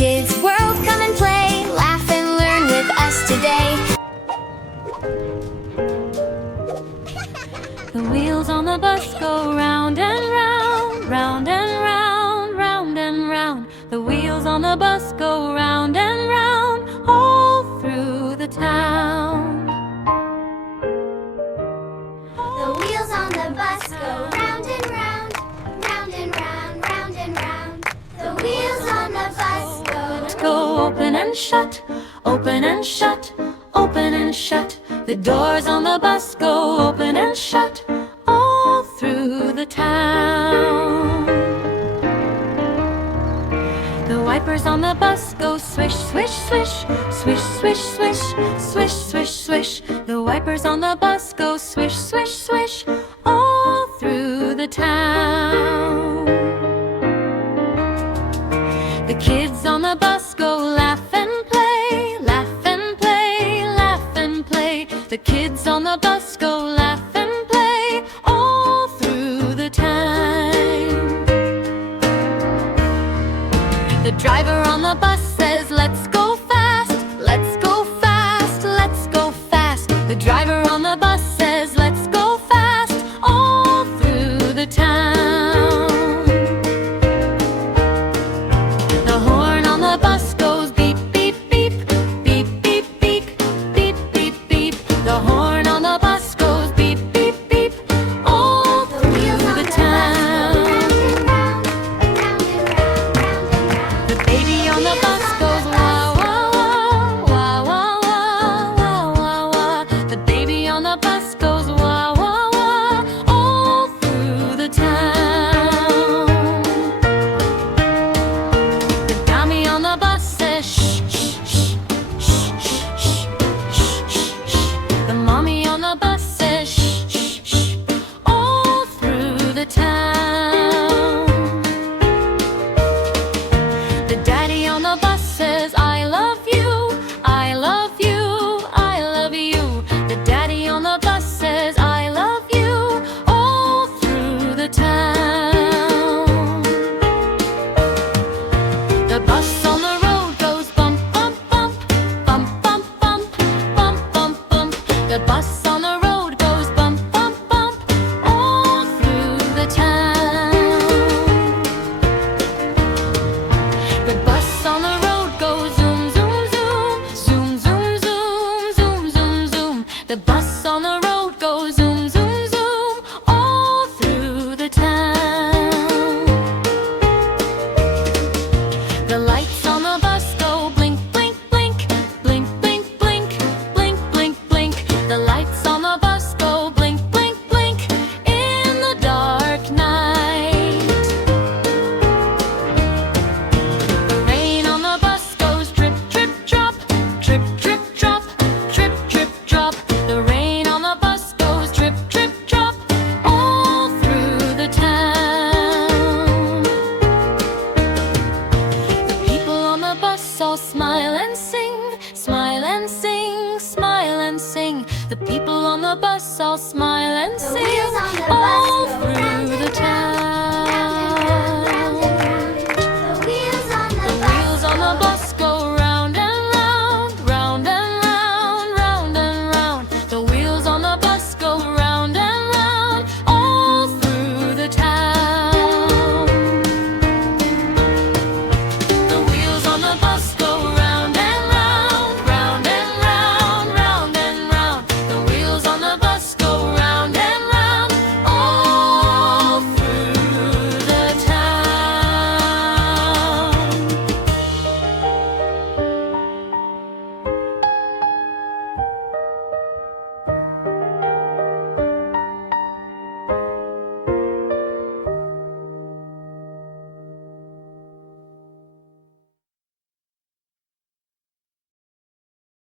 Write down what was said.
Kids World, come and play, laugh and learn with us today. The wheels on the bus go round and round, round and round, round and round. The wheels on the bus go round and round, all through the town. The wheels on the bus go round and round, round and round, round and round. The wheels on the bus Go open and shut, open and shut, open and shut. The doors on the bus go open and shut, all through the town. The wipers on the bus go swish, swish, swish, swish, swish, swish, swish, swish, swish. The wipers on the bus go swish, swish, swish, all through the town. The kids on the bus go laugh and play, laugh and play, laugh and play. The kids on the bus go laugh and play, all through the time. The driver on the bus says, let's go fast, let's go fast, let's go fast. The driver on the bus says, let's go fast, all through the town. The horn on the bus goes beep, beep, beep, beep, beep, beep, beep, beep, beep. The horn on the bus goes beep, beep, beep, all through the town. The baby on the bus goes wah, wah, wah, wah, wah, wah, wah, wah. The baby on the bus goes wah, wah, wah, all through the town. The dummy on the bus says shh, shh, shh, shh, shh, shh, shh, shh. The mommy on the bus says shh, shh, shh, all through the town. The daddy on the bus says, I love you, I love you, I love you. The daddy on the bus says, I love you, all through the town. The bus on the road goes bump, bump, bump, bump, bump, bump, bump, bump, bump. The bus on the road goes bump, bump, bump, all through the town. The bus on the road goes zoom, zoom, zoom, zoom, zoom, zoom, zoom, zoom, zoom. The bus on the road goes zoom, zoom, zoom, all through the town. The lights on the bus go blink, blink, blink, blink, blink, blink, blink, blink, blink. The lights on the bus go blink, blink, blink in the dark night. The rain on the bus goes drip, drip, drop, drip, drip, drop, drip, drip, drop. The rain on the bus goes drip, drip, drop, all through the town. The people on the bus all smile and sing, smile and sing, smile and sing. The people on the bus all smile and